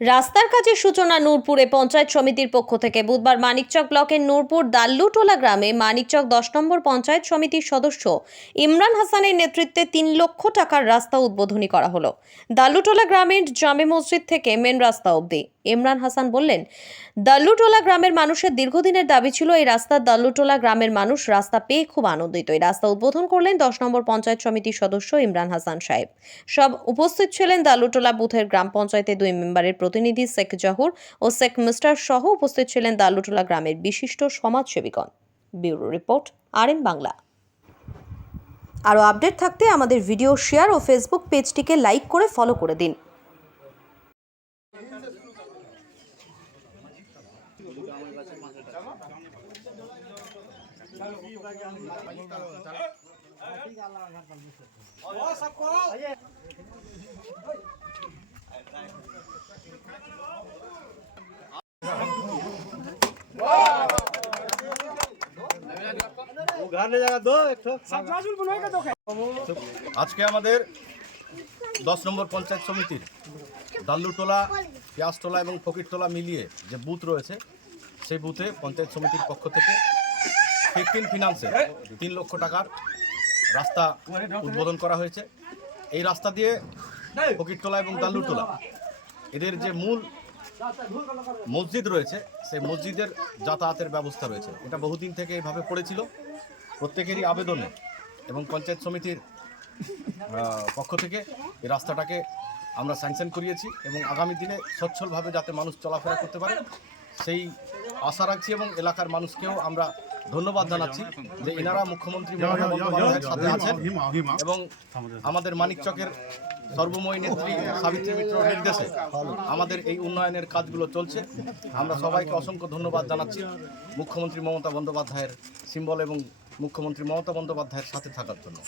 রাস্তার কাজের সূচনা নূরপুরে পঞ্চায়েত সমিতির পক্ষ থেকে বুধবার মানিকচক ব্লকের নূরপুর দাল্লুটোলা গ্রামে মানিকচক 10 নম্বর পঞ্চায়েত সমিতির সদস্য ইমরান হাসানের নেতৃত্বে 3 লক্ষ টাকার রাস্তা উদ্বোধনী করা হলো। দাল্লুটোলা গ্রামের জামে মসজিদ থেকে মেন রাস্তা অবধি। ইমরান হাসান বললেন, দাল্লুটোলা গ্রামের মানুষের দীর্ঘদিনের দাবি ছিল এই রাস্তা। দাল্লুটোলা গ্রামের মানুষ রাস্তা পেয়ে খুব আনন্দিত। এই রাস্তা উদ্বোধন করলেন 10 নম্বর পঞ্চায়েত সমিতির সদস্য ইমরান হাসান সাহেব। সব উপস্থিত ছিলেন দাল্লুটোলা বুথের গ্রাম পঞ্চায়েতের 2 মেম্বারের প্রতিনিধি শেখ জহুর ও শেখ মিস্টার সহ উপস্থিত ছিলেন দাল্লুটোলা গ্রামের বিশিষ্ট সমাজসেবীগণ। Bureau report RM Bangla. আরও আপডেট থাকতে আমাদের ভিডিও শেয়ার ও ফেসবুক পেজটিকে লাইক করে ফলো করে দিন। আজকে আমাদের 10 নম্বর পঞ্চায়েত সমিতির দাল্লুটোলা, পেঁয়াজটোলা এবং ফকিরটোলা মিলিয়ে যে বুথ রয়েছে, সেই বুথে পঞ্চায়েত সমিতির পক্ষ থেকে 15 ফিনান্সে 3 লক্ষ টাকার রাস্তা উদ্বোধন করা হয়েছে। এই রাস্তা দিয়ে ফকিরটোলা এবং দাল্লুটোলা এদের যে মূল মসজিদ রয়েছে, সেই মসজিদের যাতায়াতের ব্যবস্থা রয়েছে। এটা বহুদিন থেকে এইভাবে পড়েছিল। প্রত্যেকেরই আবেদনে এবং পঞ্চায়েত সমিতির পক্ষ থেকে এই রাস্তাটাকে আমরা স্যাংশন করিয়েছি এবং আগামী দিনে সচ্ছলভাবে যাতে মানুষ চলাফেরা করতে পারে সেই আশা রাখছি এবং এলাকার মানুষকেও আমরা ধন্যবাদ জানাচ্ছি যে এনারা মুখ্যমন্ত্রী মমতা বন্দ্যোপাধ্যায়ের সাথে আছেন এবং আমাদের মানিকচকের সর্বময়ী নেত্রী সাবিত্রী মিত্রর নির্দেশে আমাদের এই উন্নয়নের কাজগুলো চলছে। আমরা সবাইকে অসংখ্য ধন্যবাদ জানাচ্ছি মুখ্যমন্ত্রী মমতা বন্দ্যোপাধ্যায়ের সিম্বল এবং মুখ্যমন্ত্রী মমতা বন্দ্যোপাধ্যায়ের সাথে থাকার জন্য।